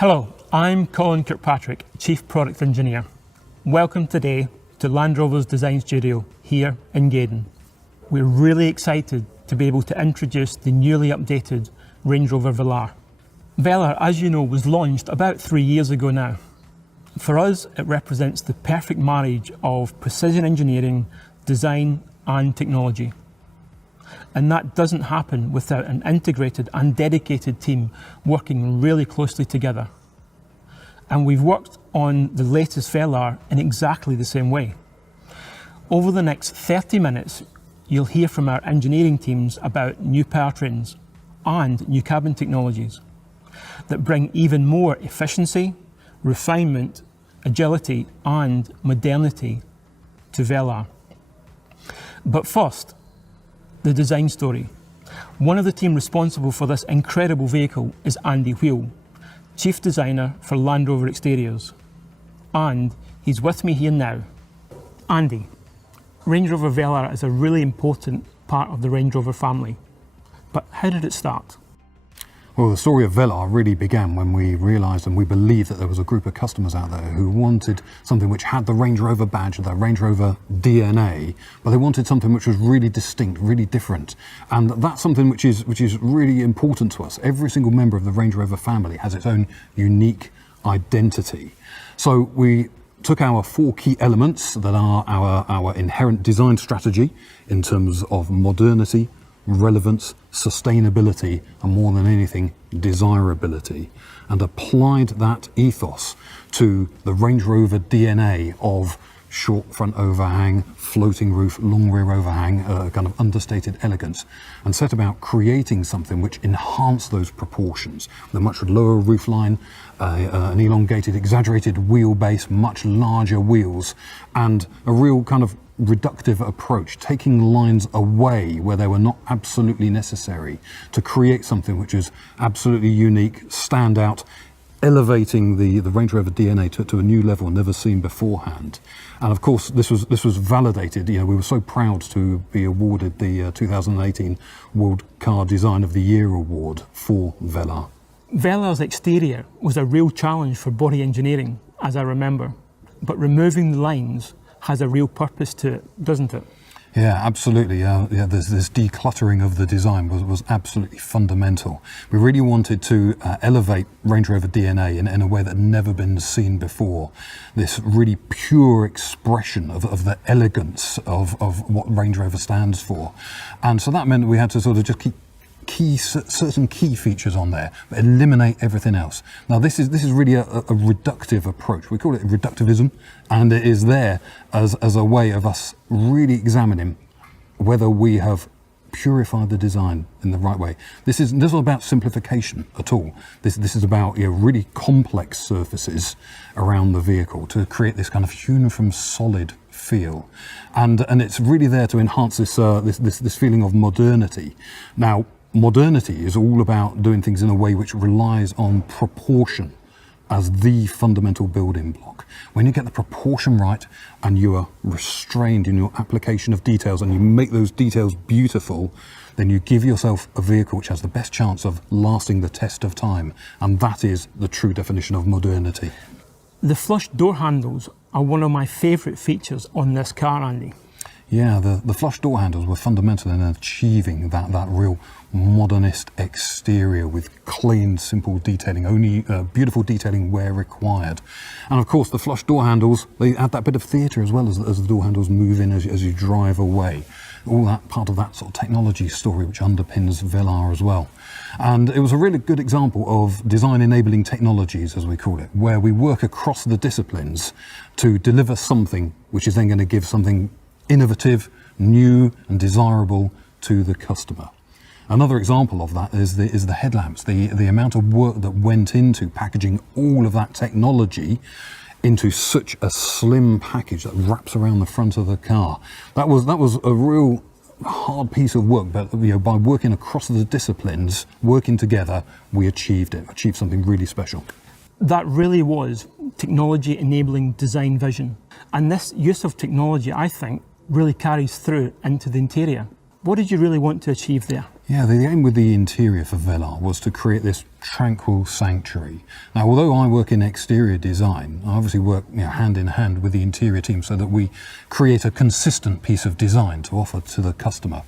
Hello, I'm Colin Kirkpatrick, Chief Product Engineer. Welcome today to Land Rover's Design Studio here in Gaydon. We're really excited to be able to introduce the newly updated Range Rover VELAR. VELAR, as you know, was launched about 3 years ago now. For us, it represents the perfect marriage of precision engineering, design and technology. And that doesn't happen without an integrated and dedicated team working really closely together. And we've worked on the latest VELAR in exactly the same way. Over the next 30 minutes, you'll hear from our engineering teams about new powertrains and new cabin technologies that bring even more efficiency, refinement, agility and modernity to VELAR. But first, the design story. One of the team responsible for this incredible vehicle is Andy Wheel, Chief Designer for Land Rover Exteriors. And he's with me here now. Andy, Range Rover VELAR is a really important part of the Range Rover family. But how did it start? Well, the story of VELAR really began when we realised and we believed that there was a group of customers out there who wanted something which had the Range Rover badge, the Range Rover DNA, but they wanted something which was really distinct, really different. And that's something which is really important to us. Every single member of the Range Rover family has its own unique identity. So we took our 4 key elements that are our inherent design strategy in terms of modernity, relevance, sustainability, and more than anything, desirability, and applied that ethos to the Range Rover DNA of short front overhang, floating roof, long rear overhang, kind of understated elegance, and set about creating something which enhanced those proportions. The much lower roofline, an elongated, exaggerated wheelbase, much larger wheels, and a real kind of reductive approach, taking lines away where they were not absolutely necessary to create something which is absolutely unique, stand out, elevating the Range Rover DNA to a new level never seen beforehand. And of course this was validated. You know, we were so proud to be awarded the 2018 World Car Design of the Year award for VELAR. VELAR's exterior was a real challenge for body engineering, as I remember, but removing the lines has a real purpose to it, doesn't it? Yeah, absolutely. This decluttering of the design was absolutely fundamental. We really wanted to elevate Range Rover DNA in a way that had never been seen before. This really pure expression of the elegance of what Range Rover stands for. And so that meant we had to sort of just keep certain key features on there, but eliminate everything else. Now this is really a reductive approach. We call it reductivism, and it is there as a way of us really examining whether we have purified the design in the right way. This is not about simplification at all. This is about really complex surfaces around the vehicle to create this kind of hewn from solid feel, and it's really there to enhance this feeling of modernity. Now, modernity is all about doing things in a way which relies on proportion as the fundamental building block. When you get the proportion right and you are restrained in your application of details and you make those details beautiful, then you give yourself a vehicle which has the best chance of lasting the test of time. And that is the true definition of modernity. The flush door handles are one of my favourite features on this car, Andy. Yeah, the flush door handles were fundamental in achieving that real modernist exterior with clean, simple detailing, only beautiful detailing where required. And of course the flush door handles, they add that bit of theatre as well as the door handles move in as you drive away. All that part of that sort of technology story which underpins VELAR as well. And it was a really good example of design enabling technologies, as we call it, where we work across the disciplines to deliver something which is then going to give something innovative, new and desirable to the customer. Another example of that is the headlamps, the amount of work that went into packaging all of that technology into such a slim package that wraps around the front of the car. That was a real hard piece of work, but by working across the disciplines, working together, we achieved something really special. That really was technology enabling design vision. And this use of technology, I think, really carries through into the interior. What did you really want to achieve there? Yeah, the aim with the interior for VELAR was to create this tranquil sanctuary. Now, although I work in exterior design, I obviously work hand in hand with the interior team so that we create a consistent piece of design to offer to the customer.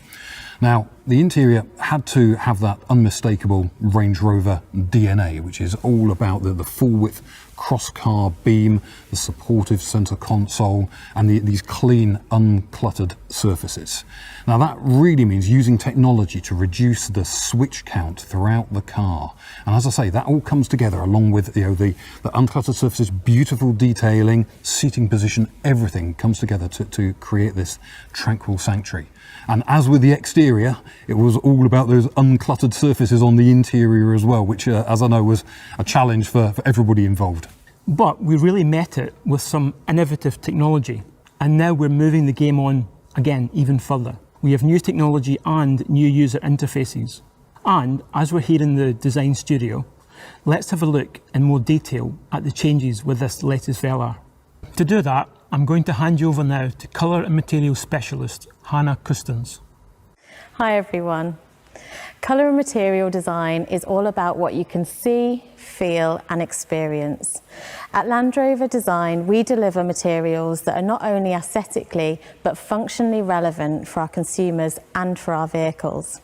Now, the interior had to have that unmistakable Range Rover DNA, which is all about the full width cross-car beam, the supportive centre console, and these clean, uncluttered surfaces. Now, that really means using technology to reduce the switch count throughout the car. And as I say, that all comes together along with the uncluttered surfaces, beautiful detailing, seating position, everything comes together to create this tranquil sanctuary. And as with the exterior, it was all about those uncluttered surfaces on the interior as well, which, as I know, was a challenge for everybody involved. But we really met it with some innovative technology, and now we're moving the game on again even further. We have new technology and new user interfaces. And as we're here in the design studio, let's have a look in more detail at the changes with this latest VELAR. To do that, I'm going to hand you over now to Colour and Materials Specialist, Hannah Custins. Hi everyone. Colour and material design is all about what you can see, feel and experience. At Land Rover Design, we deliver materials that are not only aesthetically but functionally relevant for our consumers and for our vehicles.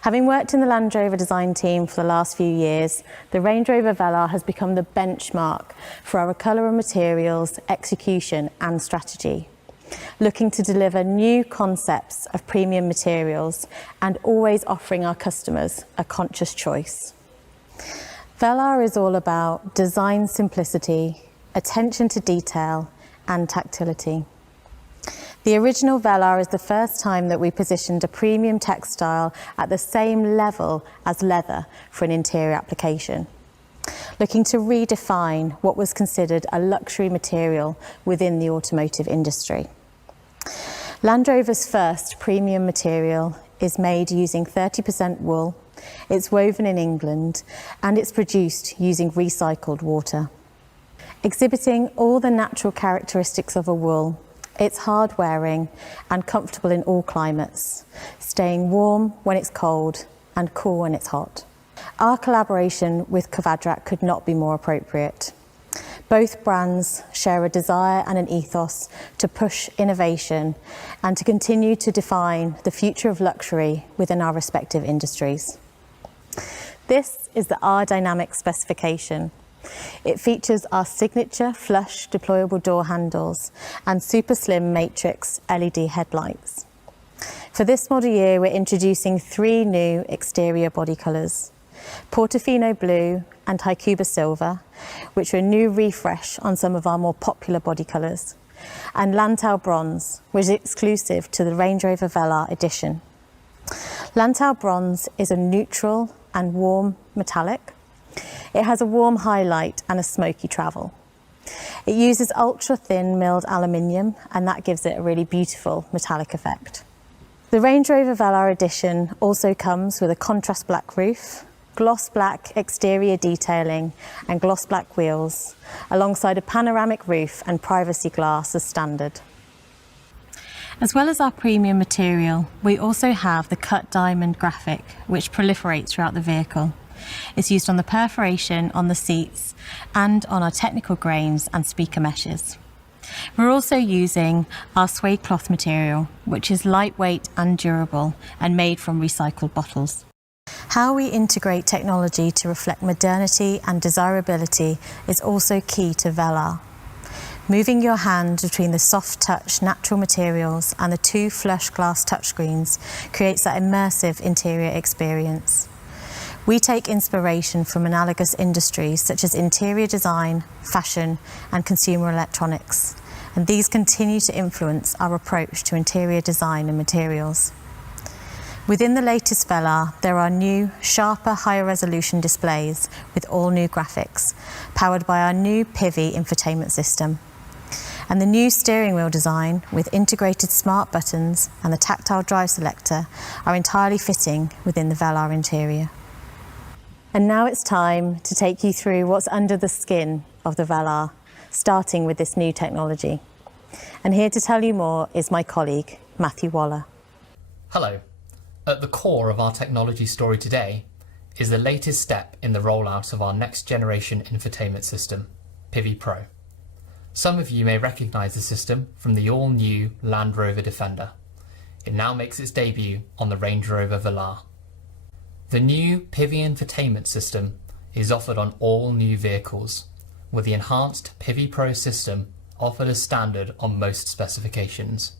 Having worked in the Land Rover design team for the last few years, the Range Rover VELAR has become the benchmark for our colour and materials, execution and strategy. Looking to deliver new concepts of premium materials and always offering our customers a conscious choice. VELAR is all about design simplicity, attention to detail and tactility. The original VELAR is the first time that we positioned a premium textile at the same level as leather for an interior application, looking to redefine what was considered a luxury material within the automotive industry. Land Rover's first premium material is made using 30% wool, it's woven in England, and it's produced using recycled water. Exhibiting all the natural characteristics of a wool, it's hard wearing and comfortable in all climates, staying warm when it's cold and cool when it's hot. Our collaboration with Kvadrat could not be more appropriate. Both brands share a desire and an ethos to push innovation and to continue to define the future of luxury within our respective industries. This is the R Dynamic specification. It features our signature flush deployable door handles and super slim matrix LED headlights. For this model year, we're introducing 3 new exterior body colours: Portofino Blue and Haikuba Silver, which are a new refresh on some of our more popular body colours, and Lantau Bronze, which is exclusive to the Range Rover VELAR edition. Lantau Bronze is a neutral and warm metallic. It has a warm highlight and a smoky travel. It uses ultra-thin milled aluminium, and that gives it a really beautiful metallic effect. The Range Rover VELAR edition also comes with a contrast black roof, gloss black exterior detailing and gloss black wheels, alongside a panoramic roof and privacy glass as standard. As well as our premium material, we also have the cut diamond graphic, which proliferates throughout the vehicle. It's used on the perforation on the seats and on our technical grains and speaker meshes. We're also using our suede cloth material, which is lightweight and durable and made from recycled bottles. How we integrate technology to reflect modernity and desirability is also key to VELAR. Moving your hand between the soft touch natural materials and the 2 flush glass touchscreens creates that immersive interior experience. We take inspiration from analogous industries such as interior design, fashion and consumer electronics, and these continue to influence our approach to interior design and materials. Within the latest VELAR, there are new, sharper, higher resolution displays with all new graphics, powered by our new PIVI infotainment system. And the new steering wheel design with integrated smart buttons and the tactile drive selector are entirely fitting within the VELAR interior. And now it's time to take you through what's under the skin of the VELAR, starting with this new technology. And here to tell you more is my colleague, Matthew Waller. Hello. At the core of our technology story today is the latest step in the rollout of our next generation infotainment system, Pivi Pro. Some of you may recognise the system from the all-new Land Rover Defender. It now makes its debut on the Range Rover VELAR. The new Pivi infotainment system is offered on all new vehicles, with the enhanced Pivi Pro system offered as standard on most specifications,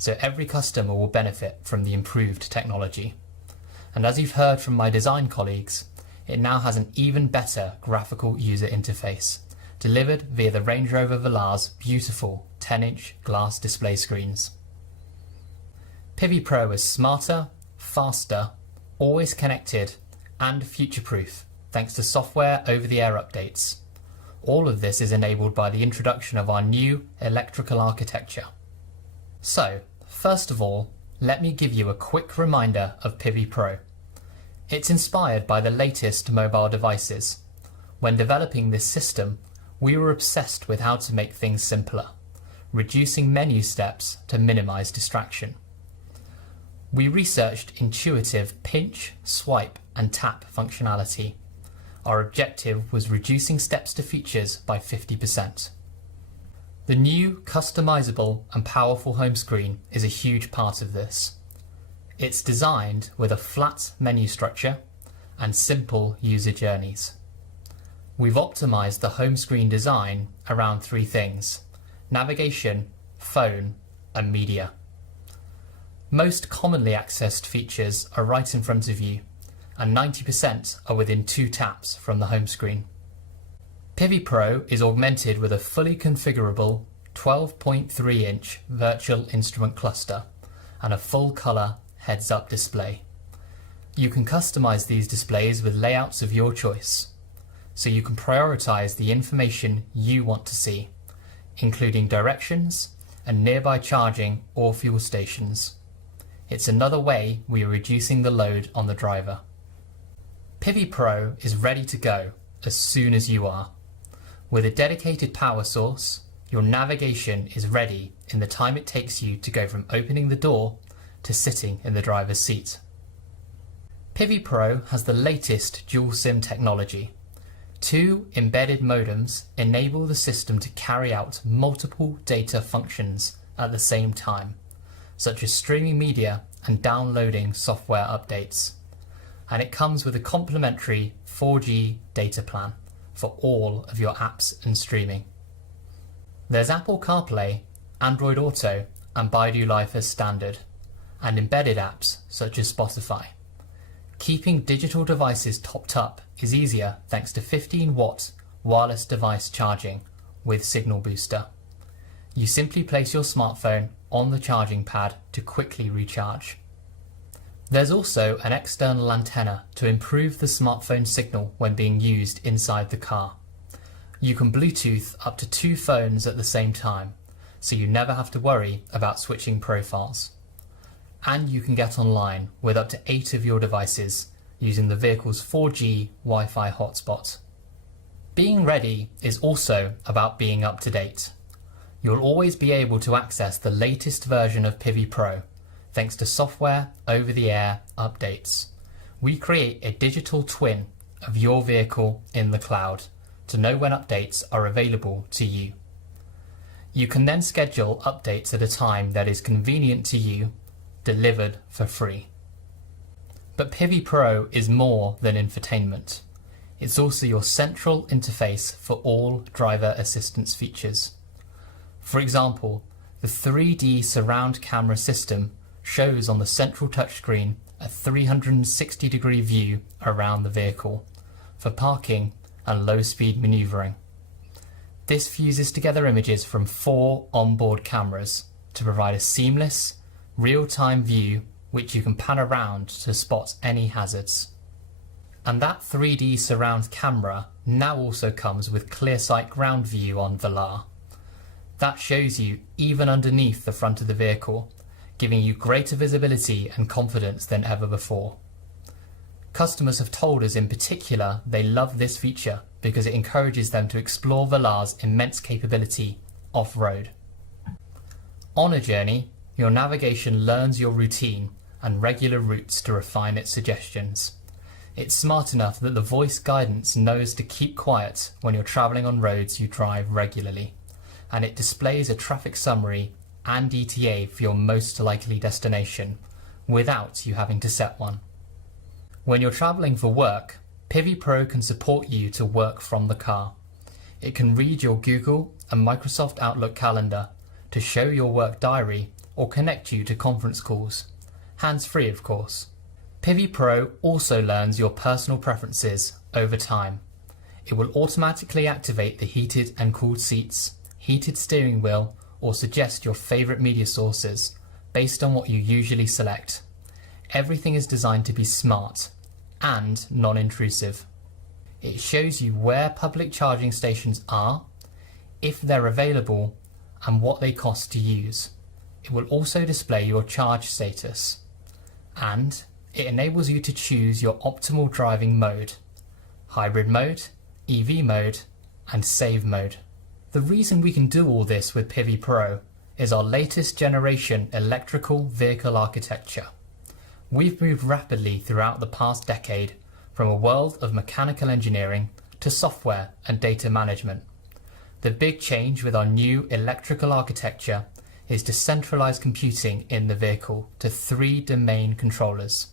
so every customer will benefit from the improved technology. And as you've heard from my design colleagues, it now has an even better graphical user interface, delivered via the Range Rover VELAR's beautiful 10-inch glass display screens. Pivi Pro is smarter, faster, always connected, and future-proof thanks to software over-the-air updates. All of this is enabled by the introduction of our new electrical architecture. So, first of all, let me give you a quick reminder of Pivi Pro. It's inspired by the latest mobile devices. When developing this system, we were obsessed with how to make things simpler, reducing menu steps to minimize distraction. We researched intuitive pinch, swipe, and tap functionality. Our objective was reducing steps to features by 50%. The new customizable and powerful home screen is a huge part of this. It's designed with a flat menu structure and simple user journeys. We've optimized the home screen design around three things: navigation, phone, and media. Most commonly accessed features are right in front of you, and 90% are within 2 taps from the home screen. Pivi Pro is augmented with a fully configurable 12.3-inch virtual instrument cluster and a full-colour heads-up display. You can customize these displays with layouts of your choice, so you can prioritize the information you want to see, including directions and nearby charging or fuel stations. It's another way we are reducing the load on the driver. Pivi Pro is ready to go as soon as you are. With a dedicated power source, your navigation is ready in the time it takes you to go from opening the door to sitting in the driver's seat. Pivi Pro has the latest dual SIM technology. 2 embedded modems enable the system to carry out multiple data functions at the same time, such as streaming media and downloading software updates. And it comes with a complimentary 4G data plan for all of your apps and streaming. There's Apple CarPlay, Android Auto, and Baidu Life as standard, and embedded apps such as Spotify. Keeping digital devices topped up is easier thanks to 15-watt wireless device charging with Signal Booster. You simply place your smartphone on the charging pad to quickly recharge. There's also an external antenna to improve the smartphone signal when being used inside the car. You can Bluetooth up to 2 phones at the same time, so you never have to worry about switching profiles. And you can get online with up to 8 of your devices using the vehicle's 4G Wi-Fi hotspot. Being ready is also about being up to date. You'll always be able to access the latest version of Pivi Pro thanks to software over-the-air updates. We create a digital twin of your vehicle in the cloud to know when updates are available to you. You can then schedule updates at a time that is convenient to you, delivered for free. But Pivi Pro is more than infotainment. It's also your central interface for all driver assistance features. For example, the 3D surround camera system shows on the central touchscreen a 360-degree view around the vehicle for parking and low-speed manoeuvring. This fuses together images from 4 onboard cameras to provide a seamless, real-time view which you can pan around to spot any hazards. And that 3D surround camera now also comes with ClearSight ground view on VELAR. That shows you even underneath the front of the vehicle, giving you greater visibility and confidence than ever before. Customers have told us in particular they love this feature because it encourages them to explore VELAR's immense capability off-road. On a journey, your navigation learns your routine and regular routes to refine its suggestions. It's smart enough that the voice guidance knows to keep quiet when you're travelling on roads you drive regularly, and it displays a traffic summary and ETA for your most likely destination without you having to set one. When you're travelling for work, Pivi Pro can support you to work from the car. It can read your Google and Microsoft Outlook calendar to show your work diary or connect you to conference calls. Hands-free, of course. Pivi Pro also learns your personal preferences over time. It will automatically activate the heated and cooled seats, heated steering wheel, or suggest your favourite media sources based on what you usually select. Everything is designed to be smart and non-intrusive. It shows you where public charging stations are, if they're available, and what they cost to use. It will also display your charge status, and it enables you to choose your optimal driving mode: hybrid mode, EV mode, and save mode. The reason we can do all this with Pivi Pro is our latest generation electrical vehicle architecture. We've moved rapidly throughout the past decade from a world of mechanical engineering to software and data management. The big change with our new electrical architecture is to centralize computing in the vehicle to 3 domain controllers,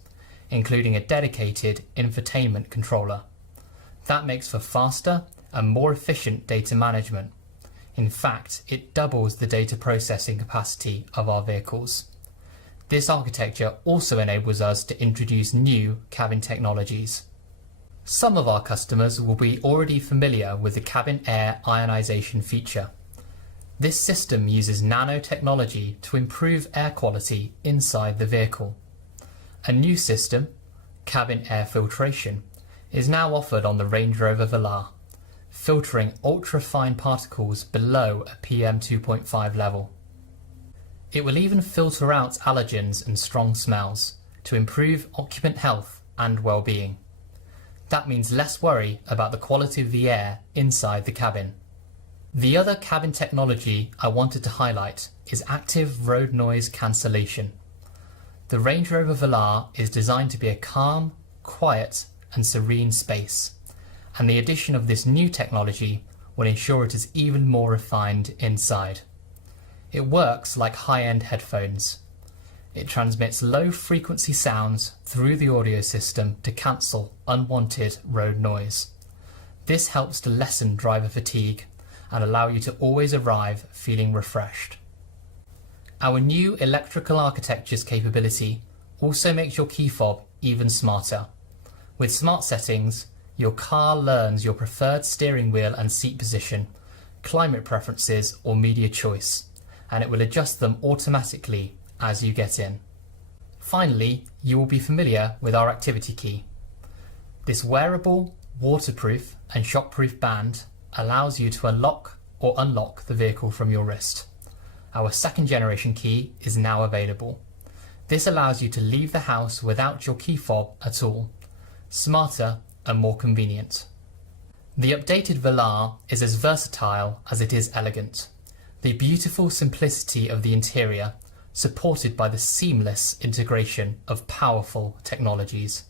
including a dedicated infotainment controller. That makes for faster and more efficient data management. In fact, it doubles the data processing capacity of our vehicles. This architecture also enables us to introduce new cabin technologies. Some of our customers will be already familiar with the cabin air ionization feature. This system uses nanotechnology to improve air quality inside the vehicle. A new system, cabin air filtration, is now offered on the Range Rover VELAR, filtering ultra-fine particles below a PM 2.5 level. It will even filter out allergens and strong smells to improve occupant health and well-being. That means less worry about the quality of the air inside the cabin. The other cabin technology I wanted to highlight is active road noise cancellation. The Range Rover VELAR is designed to be a calm, quiet and serene space, and the addition of this new technology will ensure it is even more refined inside. It works like high-end headphones. It transmits low-frequency sounds through the audio system to cancel unwanted road noise. This helps to lessen driver fatigue and allow you to always arrive feeling refreshed. Our new electrical architecture's capability also makes your key fob even smarter. With smart settings, your car learns your preferred steering wheel and seat position, climate preferences or media choice, and it will adjust them automatically as you get in. Finally, you will be familiar with our activity key. This wearable, waterproof and shockproof band allows you to unlock or unlock the vehicle from your wrist. Our second generation key is now available. This allows you to leave the house without your key fob at all. Smarter and more convenient. The updated VELAR is as versatile as it is elegant. The beautiful simplicity of the interior, supported by the seamless integration of powerful technologies.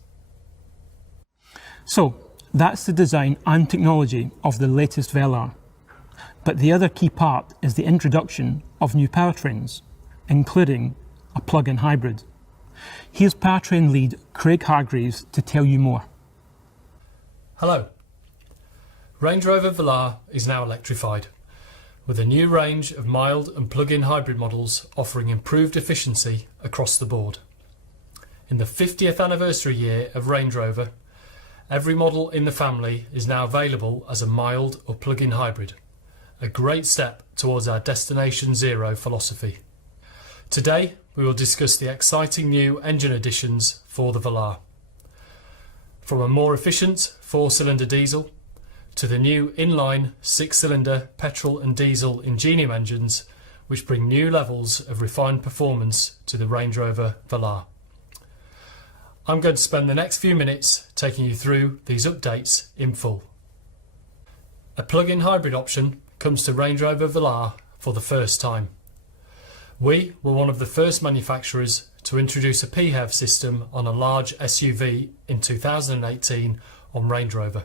So, that's the design and technology of the latest VELAR. But the other key part is the introduction of new powertrains, including a plug-in hybrid. Here's powertrain lead Craig Hargreaves to tell you more. Hello. Range Rover VELAR is now electrified, with a new range of mild and plug-in hybrid models offering improved efficiency across the board. In the 50th anniversary year of Range Rover, every model in the family is now available as a mild or plug-in hybrid, a great step towards our Destination Zero philosophy. Today we will discuss the exciting new engine additions for the VELAR. From a more efficient 4-cylinder diesel to the new inline 6-cylinder petrol and diesel Ingenium engines, which bring new levels of refined performance to the Range Rover VELAR. I'm going to spend the next few minutes taking you through these updates in full. A plug-in hybrid option comes to Range Rover VELAR for the first time. We were one of the first manufacturers to introduce a PHEV system on a large SUV in 2018 on Range Rover.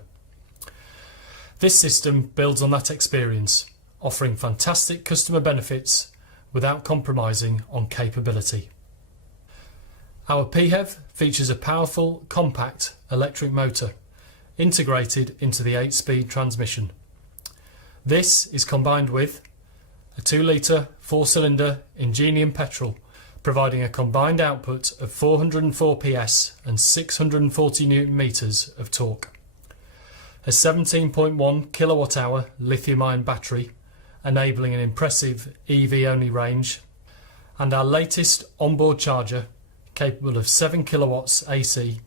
This system builds on that experience, offering fantastic customer benefits without compromising on capability. Our PHEV features a powerful, compact electric motor integrated into the 8-speed transmission. This is combined with a 2-litre 4-cylinder Ingenium petrol, providing a combined output of 404 PS and 640 Nm of torque. A 17.1 kilowatt-hour lithium-ion battery, enabling an impressive EV-only range, and our latest onboard charger, capable of 7 kilowatts AC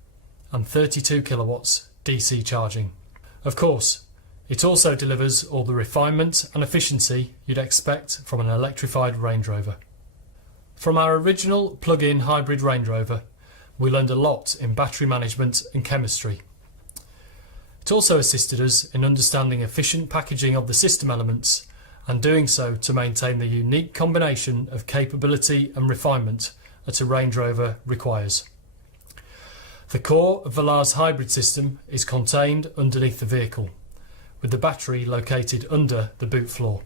and 32 kilowatts DC charging. Of course, it also delivers all the refinement and efficiency you'd expect from an electrified Range Rover. From our original plug-in hybrid Range Rover, we learned a lot in battery management and chemistry. It also assisted us in understanding efficient packaging of the system elements and doing so to maintain the unique combination of capability and refinement that a Range Rover requires. The core of VELAR's hybrid system is contained underneath the vehicle, with the battery located under the boot floor.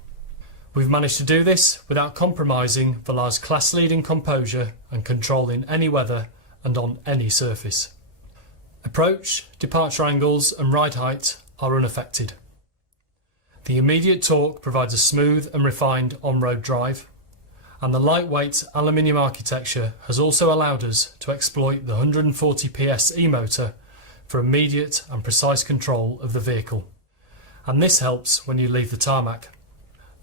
We've managed to do this without compromising VELAR's class-leading composure and control in any weather and on any surface. Approach, departure angles and ride height are unaffected. The immediate torque provides a smooth and refined on-road drive, and the lightweight aluminium architecture has also allowed us to exploit the 140 PS e-motor for immediate and precise control of the vehicle. And this helps when you leave the tarmac.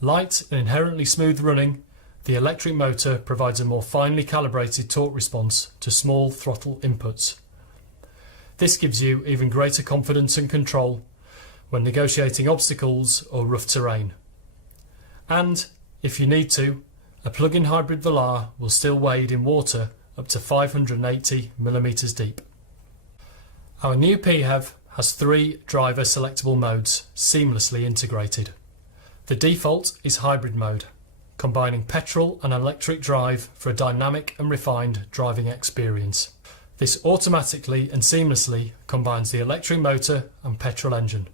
Light and inherently smooth running, the electric motor provides a more finely calibrated torque response to small throttle inputs. This gives you even greater confidence and control when negotiating obstacles or rough terrain. And, if you need to, a plug-in hybrid VELAR will still wade in water up to 580 mm deep. Our new PHEV has 3 driver selectable modes seamlessly integrated. The default is hybrid mode, combining petrol and electric drive for a dynamic and refined driving experience. This automatically and seamlessly combines the electric motor and petrol engine.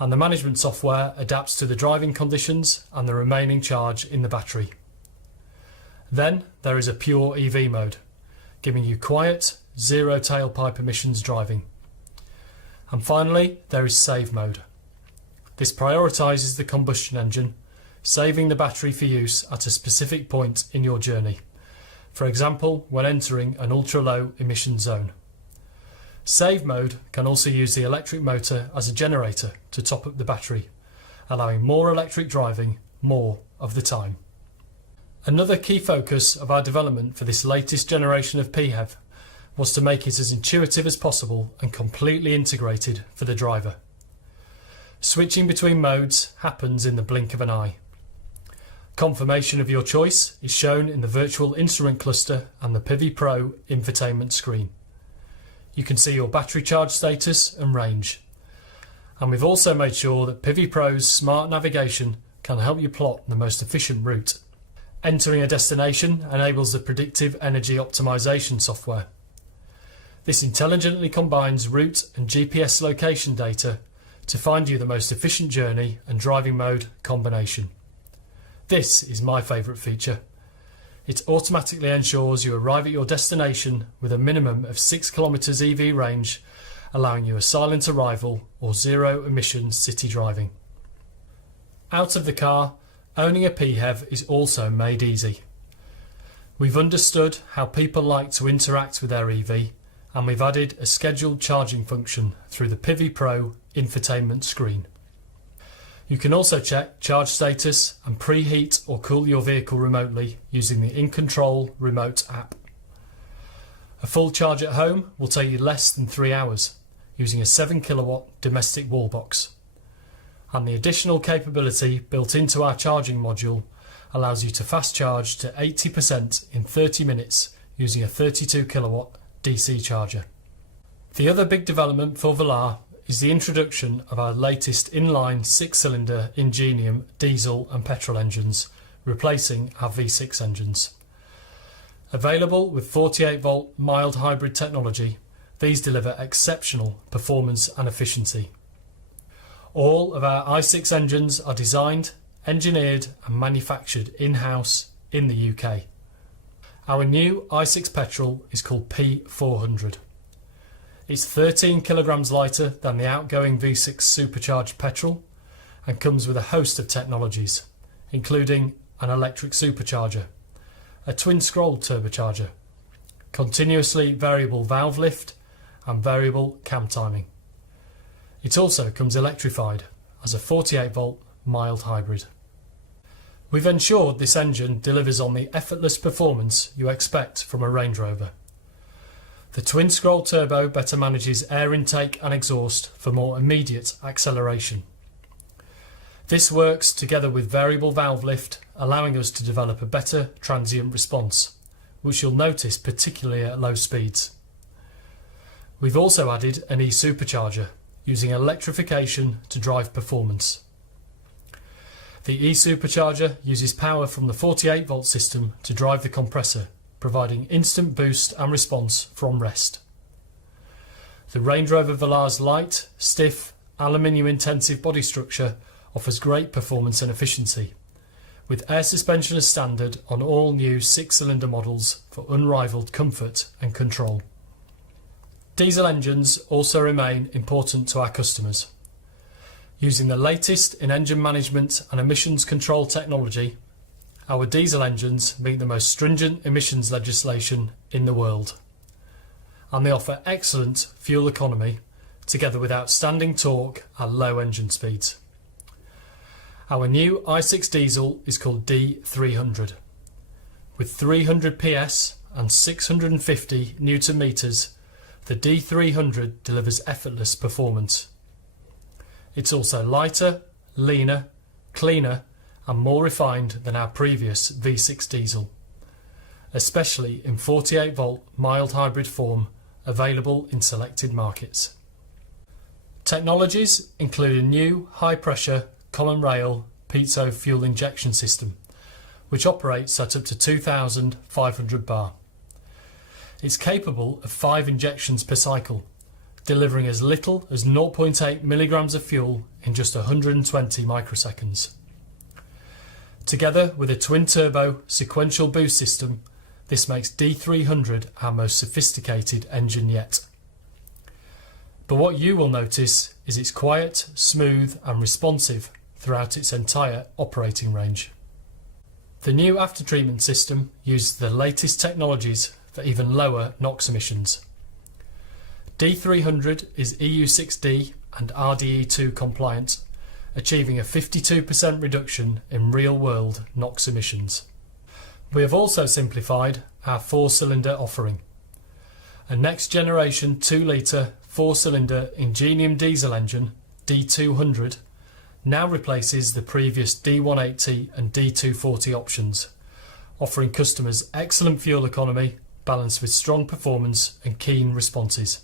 And the management software adapts to the driving conditions and the remaining charge in the battery. Then there is a pure EV mode, giving you quiet, zero tailpipe emissions driving. And finally, there is save mode. This prioritises the combustion engine, saving the battery for use at a specific point in your journey. For example, when entering an ultra-low emission zone. Save mode can also use the electric motor as a generator to top up the battery, allowing more electric driving more of the time. Another key focus of our development for this latest generation of PHEV was to make it as intuitive as possible and completely integrated for the driver. Switching between modes happens in the blink of an eye. Confirmation of your choice is shown in the virtual instrument cluster and the PIVI Pro infotainment screen. You can see your battery charge status and range. And we've also made sure that PIVI Pro's smart navigation can help you plot the most efficient route. Entering a destination enables the predictive energy optimization software. This intelligently combines route and GPS location data to find you the most efficient journey and driving mode combination. This is my favourite feature. It automatically ensures you arrive at your destination with a minimum of 6 kilometres EV range, allowing you a silent arrival or zero emission city driving. Out of the car, owning a PHEV is also made easy. We've understood how people like to interact with their EV, and we've added a scheduled charging function through the PIVI Pro infotainment screen. You can also check charge status and preheat or cool your vehicle remotely using the InControl remote app. A full charge at home will take you less than 3 hours using a 7 kilowatt domestic wall box. And the additional capability built into our charging module allows you to fast charge to 80% in 30 minutes using a 32 kilowatt DC charger. The other big development for VELAR is the introduction of our latest inline 6-cylinder Ingenium diesel and petrol engines, replacing our V6 engines. Available with 48-volt mild hybrid technology, these deliver exceptional performance and efficiency. All of our i6 engines are designed, engineered and manufactured in-house in the UK. Our new i6 petrol is called P400. It's 13 kilograms lighter than the outgoing V6 supercharged petrol and comes with a host of technologies, including an electric supercharger, a twin-scroll turbocharger, continuously variable valve lift and variable cam timing. It also comes electrified as a 48-volt mild hybrid. We've ensured this engine delivers on the effortless performance you expect from a Range Rover. The twin-scroll turbo better manages air intake and exhaust for more immediate acceleration. This works together with variable valve lift, allowing us to develop a better transient response, which you'll notice particularly at low speeds. We've also added an e-supercharger, using electrification to drive performance. The e-supercharger uses power from the 48-volt system to drive the compressor, providing instant boost and response from rest. The Range Rover Velar's light, stiff, aluminium-intensive body structure offers great performance and efficiency, with air suspension as standard on all new 6-cylinder models for unrivaled comfort and control. Diesel engines also remain important to our customers. Using the latest in engine management and emissions control technology, our diesel engines meet the most stringent emissions legislation in the world, and they offer excellent fuel economy together with outstanding torque at low engine speeds. Our new i6 diesel is called D300. With 300 PS and 650 Newton meters, the D300 delivers effortless performance. It's also lighter, leaner, cleaner and more refined than our previous V6 diesel, especially in 48-volt mild hybrid form available in selected markets. Technologies include a new high-pressure common rail piezo fuel injection system, which operates at up to 2,500 bar. It's capable of 5 injections per cycle, delivering as little as 0.8 milligrams of fuel in just 120 microseconds. Together with a twin-turbo sequential boost system, this makes D300 our most sophisticated engine yet. But what you will notice is it's quiet, smooth and responsive throughout its entire operating range. The new aftertreatment system uses the latest technologies for even lower NOx emissions. D300 is EU6D and RDE2 compliant, achieving a 52% reduction in real-world NOx emissions. We have also simplified our 4-cylinder offering. A next-generation 2-litre 4-cylinder Ingenium diesel engine, D200, now replaces the previous D180 and D240 options, offering customers excellent fuel economy balanced with strong performance and keen responses.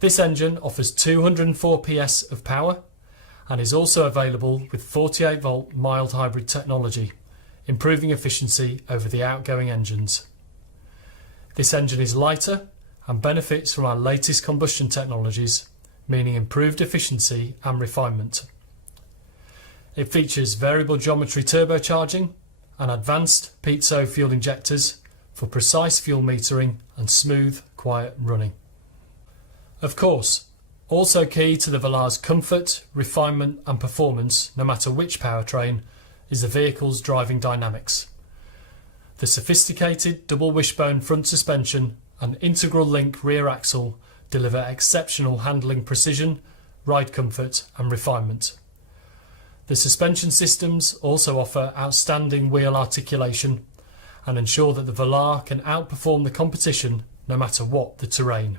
This engine offers 204 PS of power and is also available with 48-volt mild hybrid technology, improving efficiency over the outgoing engines. This engine is lighter and benefits from our latest combustion technologies, meaning improved efficiency and refinement. It features variable geometry turbocharging and advanced piezo fuel injectors for precise fuel metering and smooth, quiet running. Of course, also key to the Velar's comfort, refinement and performance, no matter which powertrain, is the vehicle's driving dynamics. The sophisticated double wishbone front suspension and integral link rear axle deliver exceptional handling precision, ride comfort and refinement. The suspension systems also offer outstanding wheel articulation and ensure that the Velar can outperform the competition no matter what the terrain.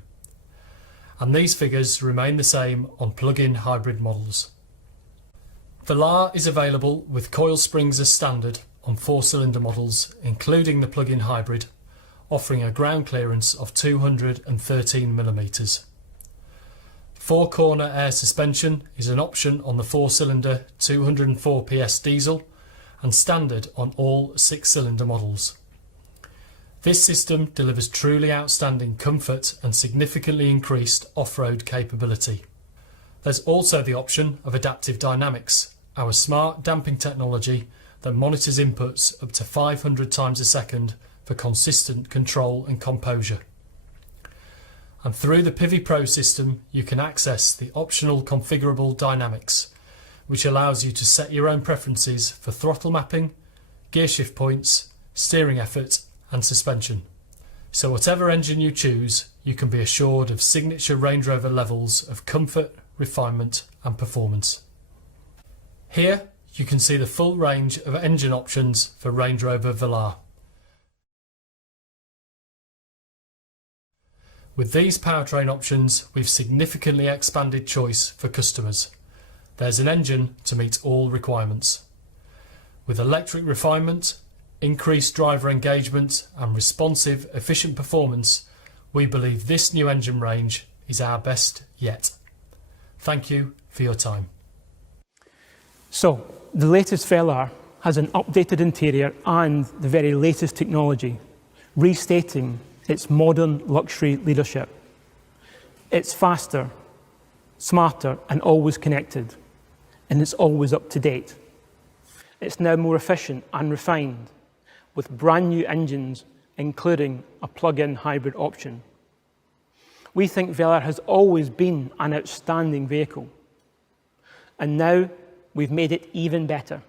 And these figures remain the same on plug-in hybrid models. Velar is available with coil springs as standard on 4-cylinder models, including the plug-in hybrid, offering a ground clearance of 213mm. 4-corner air suspension is an option on the 4-cylinder 204 PS diesel and standard on all 6-cylinder models. This system delivers truly outstanding comfort and significantly increased off-road capability. There's also the option of adaptive dynamics, our smart damping technology that monitors inputs up to 500 times a second for consistent control and composure. And through the Pivi Pro system, you can access the optional configurable dynamics, which allows you to set your own preferences for throttle mapping, gear shift points, steering effort and suspension. So whatever engine you choose, you can be assured of signature Range Rover levels of comfort, refinement and performance. Here you can see the full range of engine options for Range Rover VELAR. With these powertrain options, we've significantly expanded choice for customers. There's an engine to meet all requirements. With electric refinement, increased driver engagement and responsive, efficient performance, we believe this new engine range is our best yet. Thank you for your time. So, the latest VELAR has an updated interior and the very latest technology, restating its modern luxury leadership. It's faster, smarter and always connected, and it's always up to date. It's now more efficient and refined, with brand new engines, including a plug-in hybrid option. We think VELAR has always been an outstanding vehicle, and now we've made it even better.